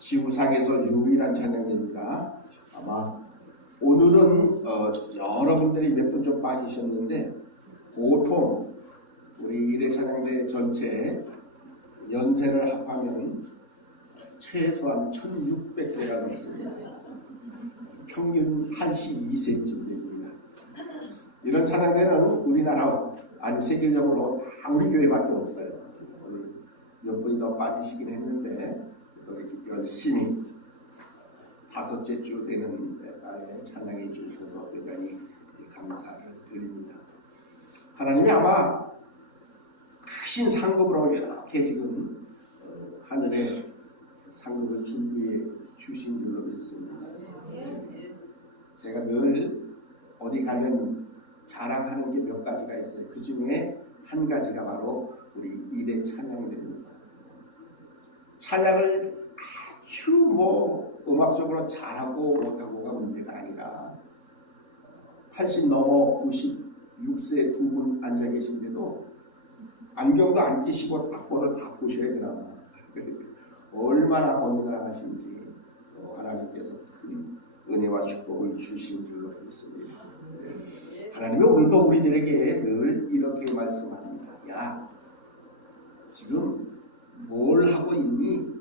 지구상에서 유일한 찬양입니다. 아마 오늘은 여러분들이 몇 분 좀 빠지셨는데 보통 우리 일회 찬양대 전체 연세를 합하면 최소한 1600세가 넘습니다. 평균 82세쯤 됩니다. 이런 찬양대는 우리나라 아니 세계적으로 다 우리 교회밖에 없어요. 오늘 몇 분이 더 빠지시긴 했는데 이렇게 열심히 다섯째 주 되는 날에 찬양해 주셔서 대단히 감사를 드립니다. 하나님이 아마 크신 상급으로 이렇게 지금 하늘에 상급을 준비해 주신 줄로 믿습니다. 제가 늘 어디 가면 자랑하는 게 몇 가지가 있어요. 그 중에 한 가지가 바로 우리 일회 찬양대입니다. 찬양을 아주 음악적으로 잘하고 못하고가 문제가 아니라 80 넘어 96세 두 분 앉아 계신데도 안경도 안 끼시고 악보를 다 보셔야 되나 얼마나 건강하신지 하나님께서 큰 은혜와 축복을 주신 줄로 믿습니다. 하나님이 오늘도 우리들에게 늘 이렇게 말씀합니다. 야, 지금 뭘 하고 있니?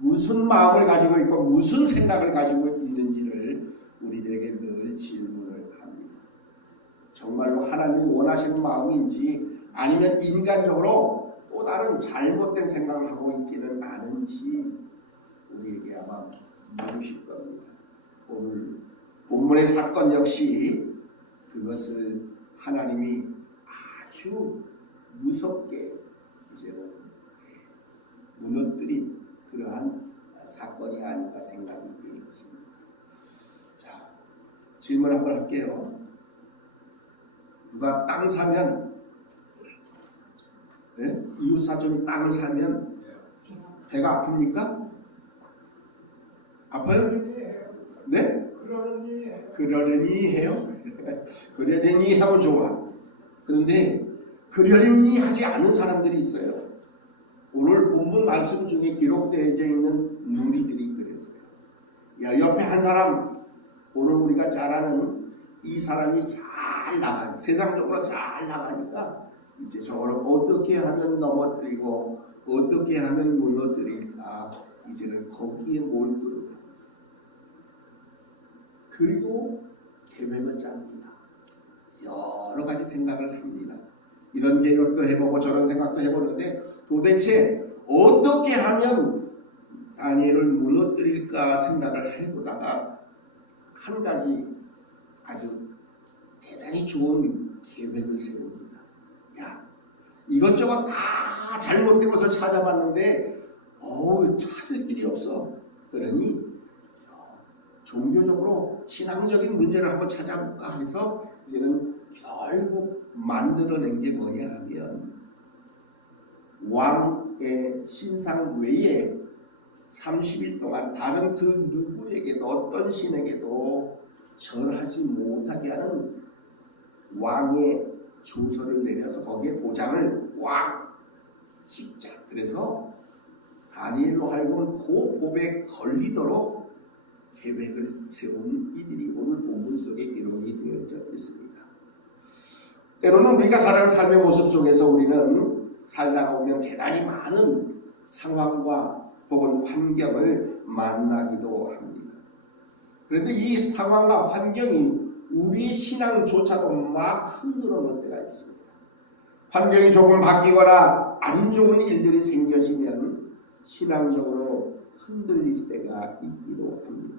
무슨 마음을 가지고 있고 무슨 생각을 가지고 있는지를 우리들에게 늘 질문을 합니다. 정말로 하나님이 원하시는 마음인지 아니면 인간적으로 또 다른 잘못된 생각을 하고 있지는 않은지 우리에게 아마 물으실 겁니다. 오늘 본문의 사건 역시 그것을 하나님이 아주 무섭게 이제는 무너뜨린 그러한 사건이 아닌가 생각이 되었습니다. 자, 질문 한번 할게요. 누가 땅 사면, 네? 이웃 사촌이 땅을 사면 배가 아픕니까? 아파요? 네? 그러려니 해요. 그러려니 하고 좋아. 그런데 그러려니 하지 않은 사람들이 있어요. 오늘 본문 말씀 중에 기록되어져 있는 무리들이 그랬어요. 야, 옆에 한 사람, 오늘 우리가 잘 아는 이 사람이 잘 나가요. 세상적으로 잘 나가니까 이제 저거를 어떻게 하면 넘어뜨리고 어떻게 하면 무너뜨릴까 이제는 거기에 몰두를 합니다. 그리고 계획을 짭니다. 여러 가지 생각을 합니다. 이런 계획도 해보고 저런 생각도 해보는데 도대체 어떻게 하면 다니엘을 무너뜨릴까 생각을 해보다가 한 가지 아주 대단히 좋은 계획을 세웁니다. 야, 이것저것 다 잘못되고서 찾아봤는데 찾을 길이 없어. 그러니 종교적으로 신앙적인 문제를 한번 찾아볼까 해서 이제는 결국 만들어낸 게 뭐냐 하면 왕의 신상 외에 30일 동안 다른 그 누구에게도 어떤 신에게도 절하지 못하게 하는 왕의 조서를 내려서 거기에 도장을 꽉 찍자. 그래서 다니엘로 하여금 그 법에 걸리도록 계획을 세운 이들이 오늘 본문 속에 기록이 되어져 있습니다. 때로는 우리가 살아가는 삶의 모습 속에서 우리는 살다가 보면 대단히 많은 상황과 혹은 환경을 만나기도 합니다. 그런데 이 상황과 환경이 우리의 신앙조차도 막 흔들어 놓을 때가 있습니다. 환경이 조금 바뀌거나 안 좋은 일들이 생겨지면 신앙적으로 흔들릴 때가 있기도 합니다.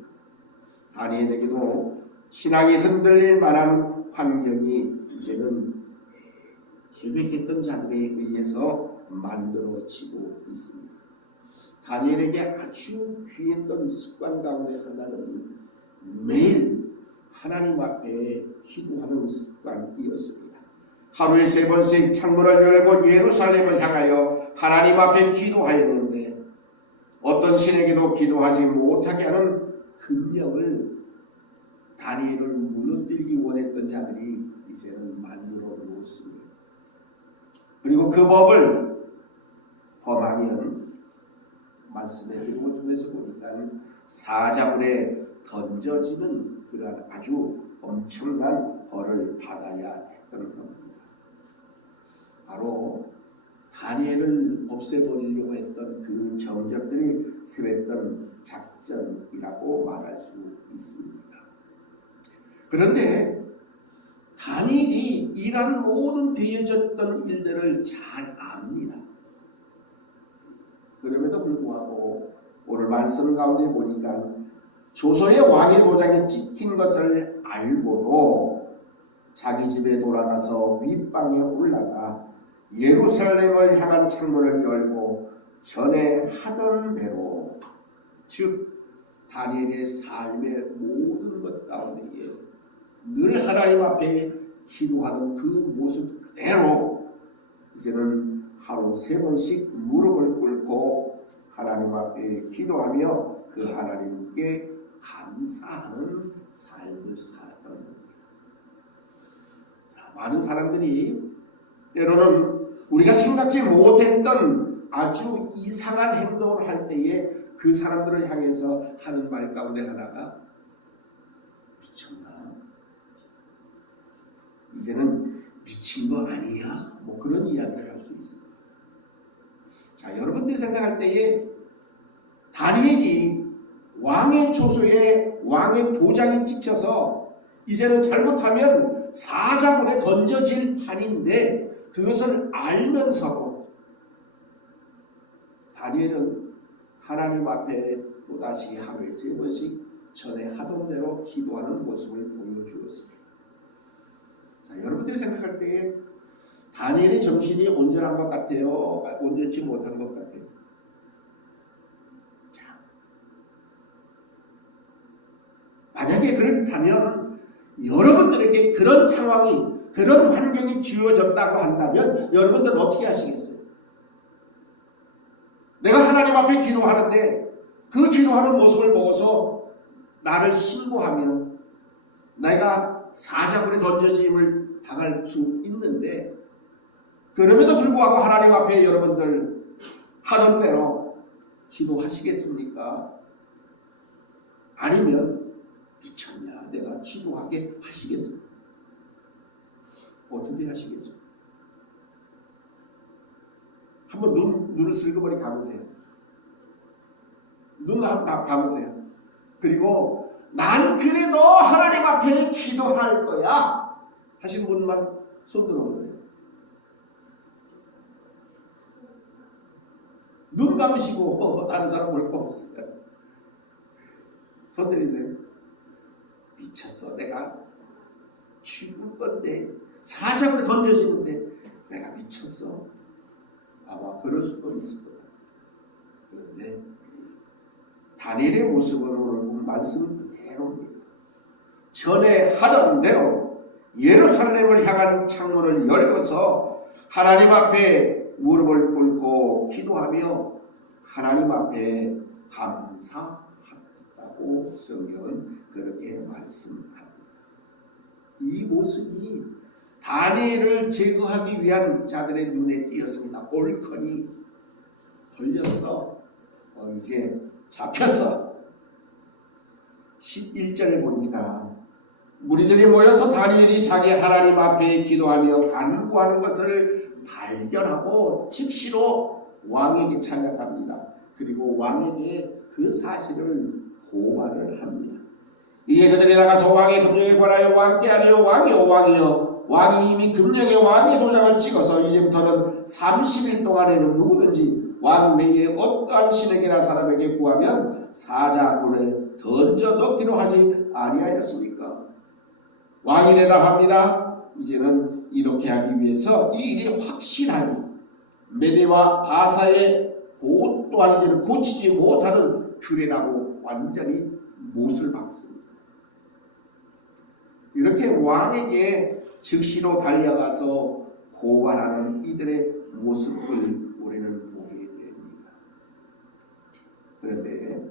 다니엘에게도 신앙이 흔들릴 만한 환경이 이제는 계획했던 자들에 의해서 만들어지고 있습니다. 다니엘에게 아주 귀했던 습관 가운데 하나는 매일 하나님 앞에 기도하는 습관이었습니다. 하루에 3번씩 창문을 열고 예루살렘을 향하여 하나님 앞에 기도하였는데 어떤 신에게도 기도하지 못하게 하는 금령을 다니엘을 무너뜨리기 원했던 자들이 이제는 만들어 놓습니다. 그리고 그 법을 범하면 말씀의 기록을 통해서 보니까 사자굴에 던져지는 그런 아주 엄청난 벌을 받아야 했던 겁니다. 바로 다니엘을 없애버리려고 했던 그 정적들이 세웠던 작전이라고 말할 수 있습니다. 그런데 다니엘이 이러한 모든 되어졌던 일들을 잘 압니다. 그럼에도 불구하고 오늘 말씀 가운데 보니까 조서의 왕의 도장이 찍힌 것을 알고도 자기 집에 돌아가서 윗방에 올라가 예루살렘을 향한 창문을 열고 전에 하던 대로, 즉 다니엘의 삶의 모든 것 가운데에 늘 하나님 앞에 기도하는 그 모습 그대로 이제는 하루 3번씩 무릎을 꿇고 하나님 앞에 기도하며 그 하나님께 감사하는 삶을 살았던 겁니다. 많은 사람들이 때로는 우리가 생각지 못했던 아주 이상한 행동을 할 때에 그 사람들을 향해서 하는 말 가운데 하나가 미쳤나? 이제는 미친 거 아니야? 뭐 그런 이야기를 할 수 있습니다. 자, 여러분들이 생각할 때에 다니엘이 왕의 조서에 왕의 도장이 찍혀서 이제는 잘못하면 사자굴에 던져질 판인데 그것을 알면서도 다니엘은 하나님 앞에 또다시 하루에 3번씩 전에 하던 대로 기도하는 모습을 보여주었습니다. 자, 여러분들이 생각할 때에 다니엘의 정신이 온전한 것 같아요? 온전치 못한 것 같아요? 자, 만약에 그렇다면 여러분들에게 그런 상황이, 그런 환경이 주어졌다고 한다면 여러분들은 어떻게 하시겠어요? 내가 하나님 앞에 기도하는데 그 기도하는 모습을 보고서 나를 신고하면 내가 사자굴에 던져짐을 당할 수 있는데, 그럼에도 불구하고 하나님 앞에 여러분들 하던 대로 기도하시겠습니까? 아니면 미쳤냐, 내가 기도하게 하시겠습니까? 어떻게 하시겠습니까? 한번 눈을 슬그머니 감으세요. 눈 감으세요. 그리고 난 그래도 하나님 앞에 기도할 거야 하신 분만 손 들어보세요. 눈 감으시고 다른 사람 볼 거 없어요. 손 들이세요. 미쳤어. 내가 죽을 건데 사자굴에 던져지는데 내가 미쳤어. 아마 그럴 수도 있을 거다. 그런데 다니엘의 모습은 오늘 본 말씀 그대로입니다. 전에 하던 대로 예루살렘을 향한 창문을 열어서 하나님 앞에 무릎을 꿇고 기도하며 하나님 앞에 감사했다고 성경은 그렇게 말씀합니다. 이 모습이 다니엘을 제거하기 위한 자들의 눈에 띄었습니다. 옳거니 걸렸어. 이제 잡혔어. 11절에 보니까 무리들이 모여서 다니엘이 자기 하나님 앞에 기도하며 간구하는 것을 발견하고 즉시로 왕에게 찾아갑니다. 그리고 왕에게 그 사실을 고발을 합니다. 이에 그들이 나가서 왕의 금령에 관하여 왕께 아니요 왕이요 왕이요, 왕이 이미 금령에 왕의 도장을 찍어서 이제부터는 30일 동안에는 누구든지 왕 외에 어떠한 신에게나 사람에게 구하면 사자굴에 던져 넣기로 하지 아니하였습니까? 왕이 대답합니다. 이제는 이렇게 하기 위해서 이 일이 확실하니 메대와 바사의 또한 이제는 고치지 못하는 규례라고 완전히 못을 박습니다. 이렇게 왕에게 즉시로 달려가서 고발하는 이들의 모습을 우리는 보게 됩니다. 그런데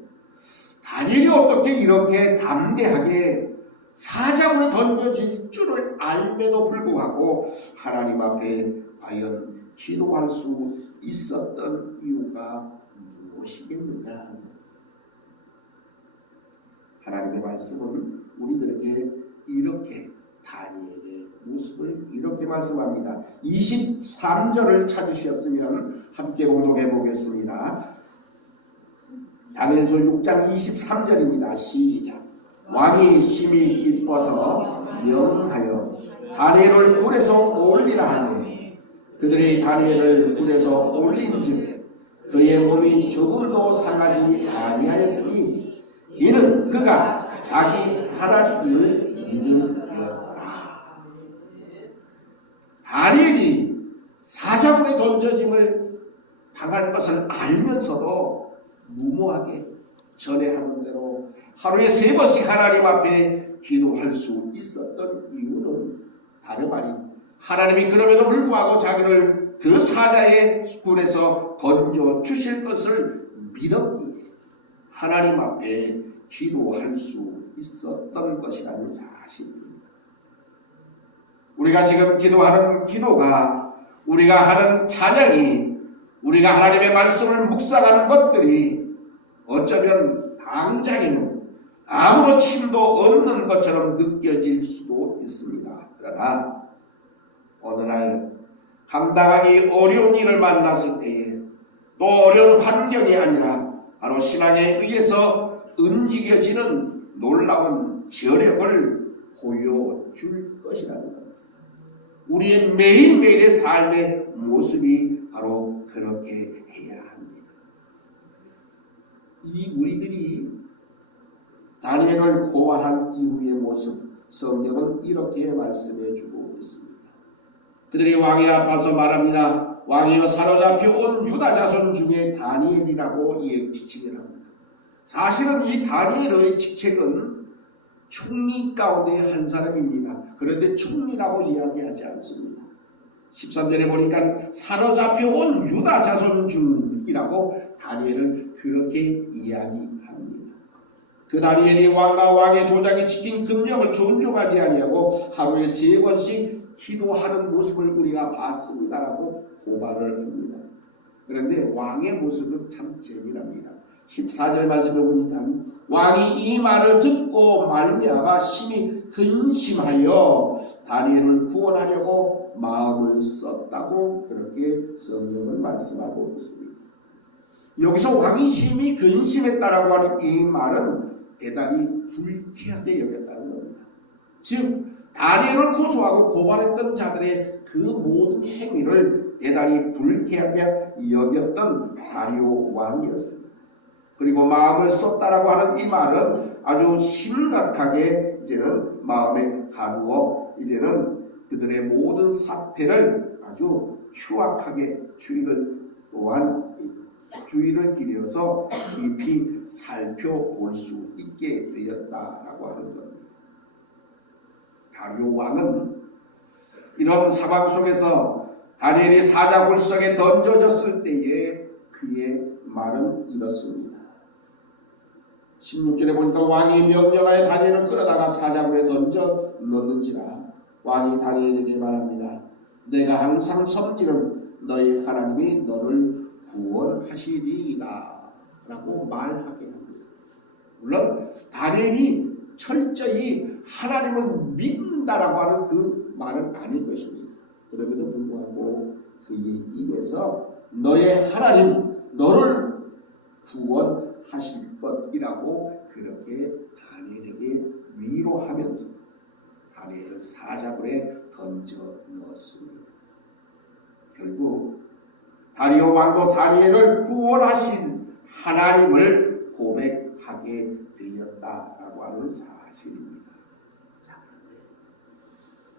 다니엘이 어떻게 이렇게 담대하게 사자굴에 던져질 줄을 알매도 불구하고 하나님 앞에 과연 기도할 수 있었던 이유가 보시겠느냐. 하나님의 말씀은 우리들에게 이렇게 다니엘의 모습을 이렇게 말씀합니다. 23절을 찾으셨으면 함께 공독해 보겠습니다. 다니엘서 6장 23절입니다. 시작. 왕이 심히 기뻐서 명하여 다니엘을 굴에서 올리라 하니 그들이 다니엘을 굴에서 올린즉 그의 몸이 조금도 상하지 아니하였으니 이는 그가 자기 하나님을 믿음이었더라. 다니엘이 사자굴에 던져짐을 당할 것을 알면서도 무모하게 전에 하던 대로 하루에 3번씩 하나님 앞에 기도할 수 있었던 이유는 다름 아닌 하나님이 그럼에도 불구하고 자기를 그 사자의 굴에서 건져 주실 것을 믿었기에 하나님 앞에 기도할 수 있었던 것이라는 사실입니다. 우리가 지금 기도하는 기도가, 우리가 하는 찬양이, 우리가 하나님의 말씀을 묵상하는 것들이 어쩌면 당장에는 아무런 힘도 없는 것처럼 느껴질 수도 있습니다. 그러나 어느 날 감당하기 어려운 일을 만났을 때에, 또 어려운 환경이 아니라 바로 신앙에 의해서 움직여지는 놀라운 저력을 보여줄 것이라는 겁니다. 우리의 매일매일의 삶의 모습이 바로 그렇게 해야 합니다. 이 무리들이 다니엘을 고발한 이후의 모습, 성경은 이렇게 말씀해 주고 있습니다. 그들이 왕의 앞에서 말합니다. 왕이여 사로잡혀 온 유다 자손 중에 다니엘이라고 지칭을 합니다. 사실은 이 다니엘의 직책은 총리 가운데 한 사람입니다. 그런데 총리라고 이야기하지 않습니다. 13절에 보니까 사로잡혀 온 유다 자손 중이라고 다니엘을 그렇게 이야기합니다. 그 다니엘이 왕과 왕의 도장이 찍힌 금령을 존중하지 아니하고 하루에 3번씩 기도하는 모습을 우리가 봤습니다라고 고발을 합니다. 그런데 왕의 모습은 참 재미납니다. 14절 말씀에 보니까 왕이 이 말을 듣고 말미암아 심히 근심하여 다니엘을 구원하려고 마음을 썼다고 그렇게 성경은 말씀하고 있습니다. 여기서 왕이 심히 근심했다라고 하는 이 말은 대단히 불쾌하게 여겼다는 겁니다. 즉 다니엘을 고소하고 고발했던 자들의 그 모든 행위를 대단히 불쾌하게 여겼던 다리오 왕이었습니다. 그리고 마음을 썼다라고 하는 이 말은 아주 심각하게 이제는 마음에 가두어 이제는 그들의 모든 사태를 아주 추악하게 주의를 기울여서 깊이 살펴볼 수 있게 되었다라고 하는 겁니다. 다리오 왕은 이런 상황 속에서 다니엘이 사자굴 속에 던져졌을 때에 그의 말은 이렇습니다. 16절에 보니까 왕이 명령하여 다니엘을 끌어다가 사자굴에 던져 넣는지라. 왕이 다니엘에게 말합니다. 내가 항상 섬기는 너희 하나님이 너를 구원하시리이다 라고 말하게 합니다. 물론 다니엘이 철저히 하나님을 믿는다라고 하는 그 말은 아닐 것입니다. 그럼에도 불구하고 그의 입에서 너의 하나님 너를 구원하실 것이라고 그렇게 다니엘에게 위로하면서 다니엘을 사자굴에 던져 넣었습니다. 결국 다리오 왕도 다니엘을 구원하신 하나님을 고백하게 되었다라고 하는 사실입니다. 자, 그런데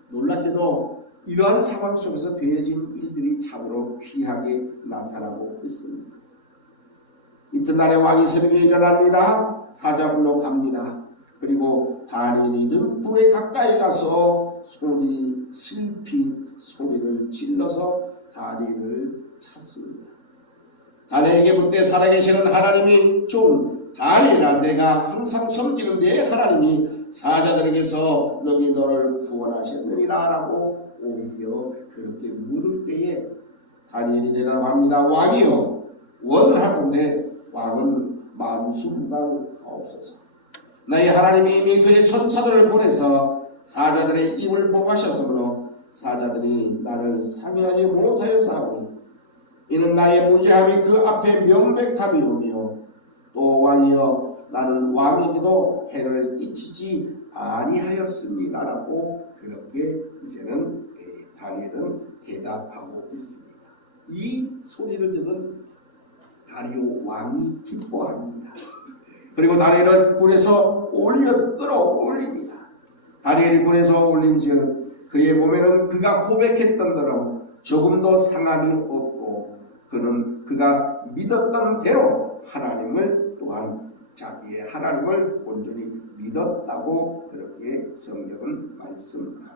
놀랍게도 이러한 상황 속에서 되어진 일들이 참으로 귀하게 나타나고 있습니다. 이튿날에 왕이 새벽에 일어납니다. 사자굴로 갑니다. 그리고 다니엘이 든 불에 가까이 가서 슬피 소리를 질러서 다니엘을 찾습니다. 다니엘에게 그때 살아계시는 하나님이 좀 다니엘아 내가 항상 섬기는 내 하나님이 사자들에게서 너희 너를 구원하셨느니라 라고 오히려 그렇게 물을 때에 다니엘이 대답합니다. 왕이여 원하건대 왕은 만수무강하옵소서. 나의 하나님이 이미 그의 천사들을 보내서 사자들의 입을 보호하셨으므로 사자들이 나를 상해하지 못하였사오니 이는 나의 무죄함이 그 앞에 명백함이오며 또 왕이여 나는 왕에게도 해를 끼치지 아니하였습니다라고 그렇게 이제는 다니엘은 대답하고 있습니다. 이 소리를 들은 다리오 왕이 기뻐합니다. 그리고 다니엘을 굴에서 끌어올립니다. 다니엘이 굴에서 올린즉 그의 몸에는 그가 고백했던 대로 조금도 상함이 없고 그는 그가 믿었던 대로 하나님을 또한 자기의 하나님을 온전히 믿었다고 그렇게 성경은 말씀합니다.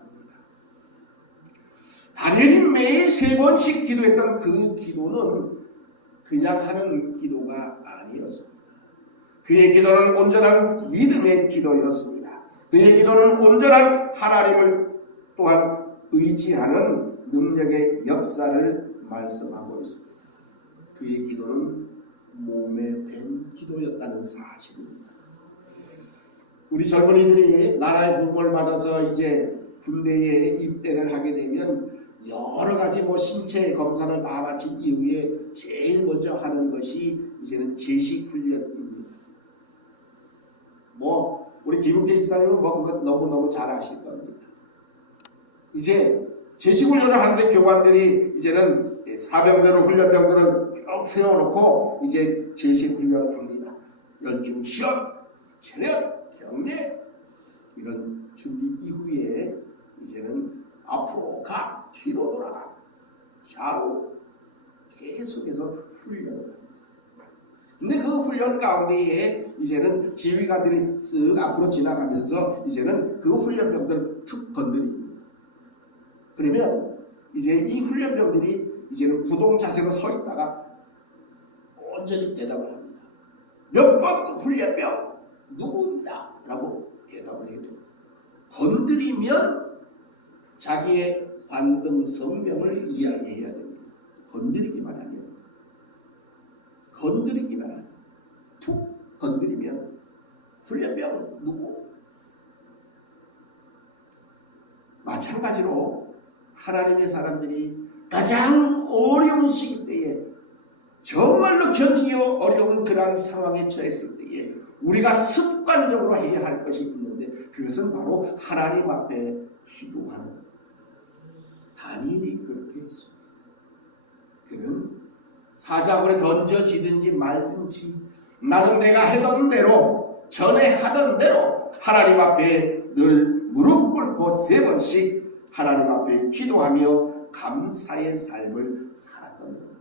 다니엘이 매일 3번씩 기도했던 그 기도는 그냥 하는 기도가 아니었습니다. 그의 기도는 온전한 믿음의 기도였습니다. 그의 기도는 온전한 하나님을 또한 의지하는 능력의 역사를 말씀하고 있습니다. 그의 기도는 몸에 밴 기도였다는 사실입니다. 우리 젊은이들이 나라의 부름을 받아서 이제 군대에 입대를 하게 되면 여러 가지 신체 검사를 다 마친 이후에 제일 먼저 하는 것이 이제는 제식 훈련입니다. 우리 김웅재 집사님은 그거 너무너무 잘 아실 겁니다. 이제 제식 훈련을 하는데 교관들이 이제는 사병대로 훈련병들을 쭉 세워놓고 이제 제식 훈련을 합니다. 연중 시험, 체력, 경례 이런 준비 이후에 이제는 앞으로 가, 뒤로 돌아가, 좌우 계속해서 훈련을 합니다. 근데 그 훈련 가운데에 이제는 지휘관들이 쓱 앞으로 지나가면서 이제는 그 훈련병들을 툭 건드립니다. 그러면 이제 이 훈련병들이 이제는 부동 자세로 서 있다가 온전히 대답을 합니다. 몇 번 훈련병 누구입니다 라고 대답을 해야 됩니다. 건드리면 자기의 관등 성명을 이야기해야 됩니다. 건드리기만 하면 툭 건드리면 훈련병 누구? 마찬가지로 하나님의 사람들이 가장 어려운 시기 때에 정말로 견디기 어려운 그러한 상황에 처했을 때에 우리가 습관적으로 해야 할 것이 있는데 그것은 바로 하나님 앞에 기도하는 것. 다니엘이 그렇게 했습니다. 그는 사자굴에 던져지든지 말든지 나는 내가 하던 대로 전에 하던 대로 하나님 앞에 늘 무릎 꿇고 3번씩 하나님 앞에 기도하며 감사의 삶을 살았던 겁니다.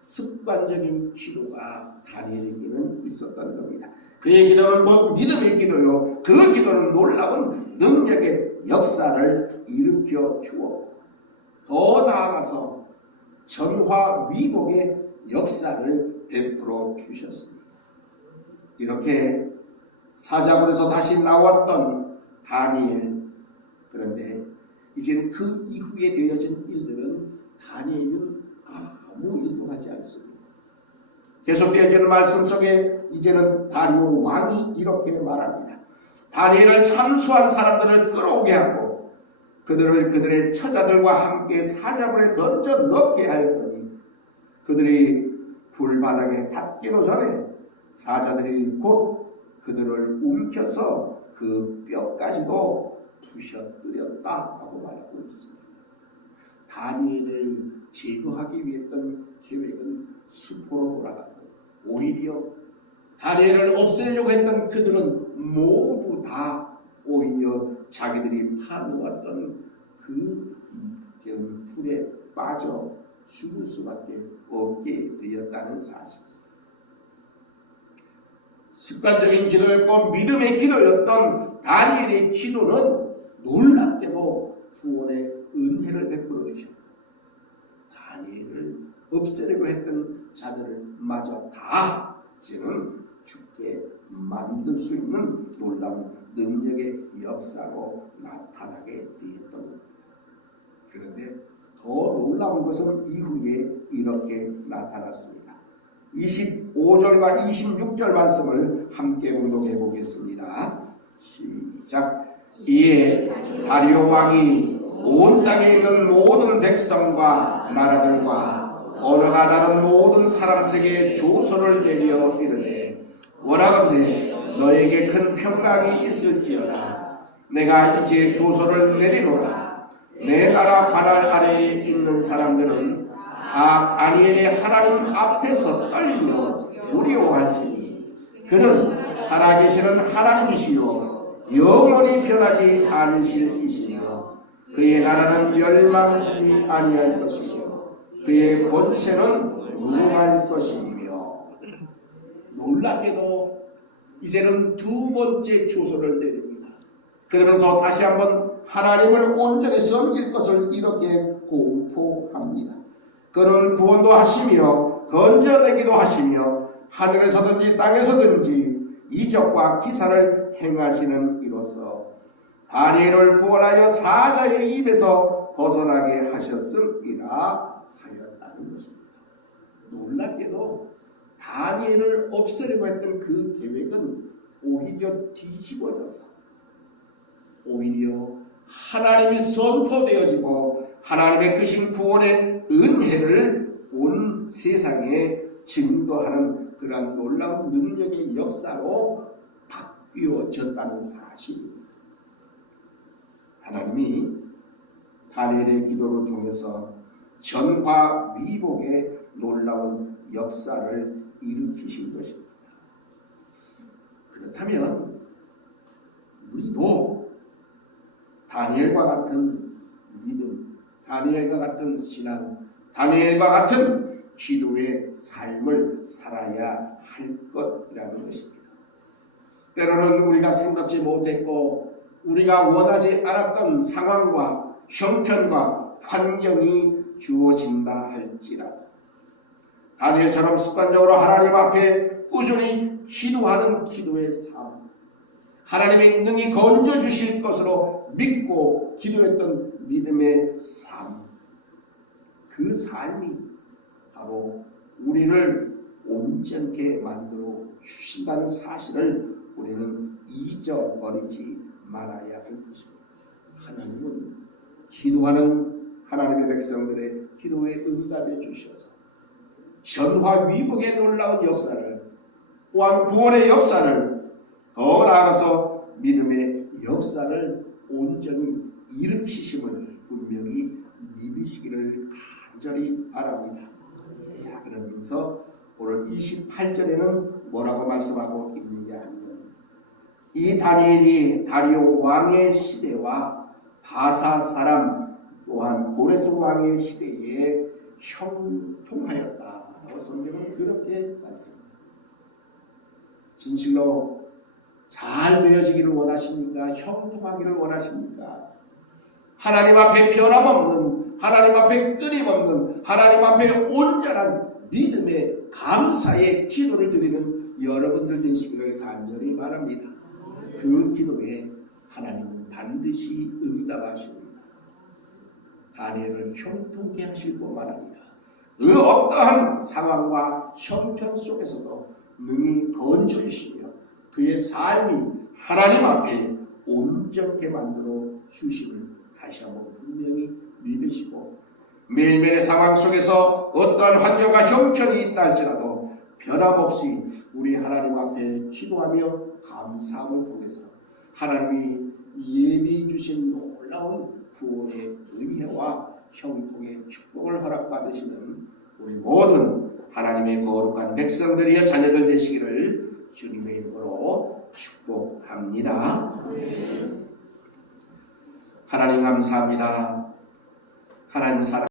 습관적인 기도가 다니엘에게는 있었던 겁니다. 그의 기도는 곧 믿음의 기도요. 그 기도는 놀라운 능력의 역사를 일으켜 주었고 더 나아가서 전화위복의 역사를 베풀어 주셨습니다. 이렇게 사자굴에서 다시 나왔던 다니엘, 그런데 이제는 그 이후에 되어진 일들은 다니엘은 아무 일도 하지 않습니다. 계속 되어지는 말씀 속에 이제는 다리오 왕이 이렇게 말합니다. 다니엘을 참수한 사람들을 끌어오게 하고 그들을 그들의 처자들과 함께 사자굴에 던져 넣게 하였더니 그들이 불바닥에 닿기도 전에 사자들이 곧 그들을 움켜서 그 뼈까지도 부셔뜨렸다라고 말하고 있습니다. 다니엘을 제거하기 위해 했던 계획은 수포로 돌아갔고 오히려 다니엘을 없애려고 했던 그들은 모두 다 오히려 자기들이 파놓았던 그 풀에 빠져 죽을 수밖에 없게 되었다는 사실. 습관적인 기도였고 믿음의 기도였던 다니엘의 기도는 놀랍게도 구원의 은혜를 베풀어 주셨고 다니엘을 없애려고 했던 자들을 마저 다 이제는 죽게 만들 수 있는 놀라운 능력의 역사로 나타나게 되었던 겁니다. 그런데 더 놀라운 것은 이후에 이렇게 나타났습니다. 25절과 26절 말씀을 함께 묵독해 보겠습니다. 시작. 이에 다리오 왕이 온 땅에 있는 모든 백성과 나라들과 언어가 다른 모든 사람들에게 조서를 내려 이르되 원하건대 너에게 큰 평강이 있을지어다. 내가 이제 조서를 내리노라. 내 나라 관할 아래에 있는 사람들은 다 다니엘의 하나님 앞에서 떨며 두려워할지니 그는 살아계시는 하나님이시요 영원히 변하지 않으실 이시며 그의 나라는 멸망하지 아니할 것이며 그의 권세는 무궁할 것이며. 놀랍게도 이제는 두 번째 조서를 내립니다. 그러면서 다시 한번 하나님을 온전히 섬길 것을 이렇게 공포합니다. 그는 구원도 하시며 건져내기도 하시며 하늘에서든지 땅에서든지 이적과 기사를 행하시는 이로써 다니엘을 구원하여 사자의 입에서 벗어나게 하셨음이라 하였다는 것입니다. 놀랍게도 다니엘을 없애려고 했던 그 계획은 오히려 뒤집어져서 오히려 하나님이 선포되어지고 하나님의 크신 구원의 은혜를 온 세상에 증거하는 그러한 놀라운 능력의 역사로 바뀌어졌다는 사실입니다. 하나님이 다니엘의 기도를 통해서 전화 위복의 놀라운 역사를 일으키신 것입니다. 그렇다면 우리도 다니엘과 같은 믿음, 다니엘과 같은 신앙, 다니엘과 같은 기도의 삶을 살아야 할 것이라는 것입니다. 때로는 우리가 생각지 못했고 우리가 원하지 않았던 상황과 형편과 환경이 주어진다 할지라도 다니엘처럼 습관적으로 하나님 앞에 꾸준히 기도하는 기도의 삶, 하나님의 능히 건져주실 것으로 믿고 기도했던 믿음의 삶, 그 삶이 바로 우리를 온전케 만들어 주신다는 사실을 우리는 잊어버리지 말아야 할 것입니다. 하나님은 기도하는 하나님의 백성들의 기도에 응답해 주셔서 전화위복의 놀라운 역사를, 또한 구원의 역사를, 더 나아가서 믿음의 역사를 온전히 일으키심을 분명히 믿으시기를 간절히 바랍니다. 자, 그러면서 오늘 28절에는 뭐라고 말씀하고 있느냐 하면, 이 다니엘이 다리오 왕의 시대와 바사 사람 또한 고레스 왕의 시대에 형통하였다. 성경은 그렇게 말씀합니다. 진실로 잘 되어지기를 원하십니까? 형통하기를 원하십니까? 하나님 앞에 변함없는, 하나님 앞에 끊임없는, 하나님 앞에 온전한 믿음의 감사의 기도를 드리는 여러분들 되시기를 간절히 바랍니다. 그 기도에 하나님은 반드시 응답하십니다. 다니엘을 형통케 하실 뿐만 아니라 그 어떠한 상황과 형편 속에서도 능히 건져주시며 그의 삶이 하나님 앞에 온전케 만들어 주심을 다시 한번 분명히 믿으시고, 매일매일의 상황 속에서 어떠한 환경과 형편이 있다 할지라도 변함없이 우리 하나님 앞에 기도하며 감사함을 통해서 하나님이 예비해 주신 놀라운 구원의 은혜와 형통의 축복을 허락받으시는 우리 모든 하나님의 거룩한 백성들이여 자녀들 되시기를 주님의 이름으로 축복합니다. 하나님 감사합니다. 하나님 사랑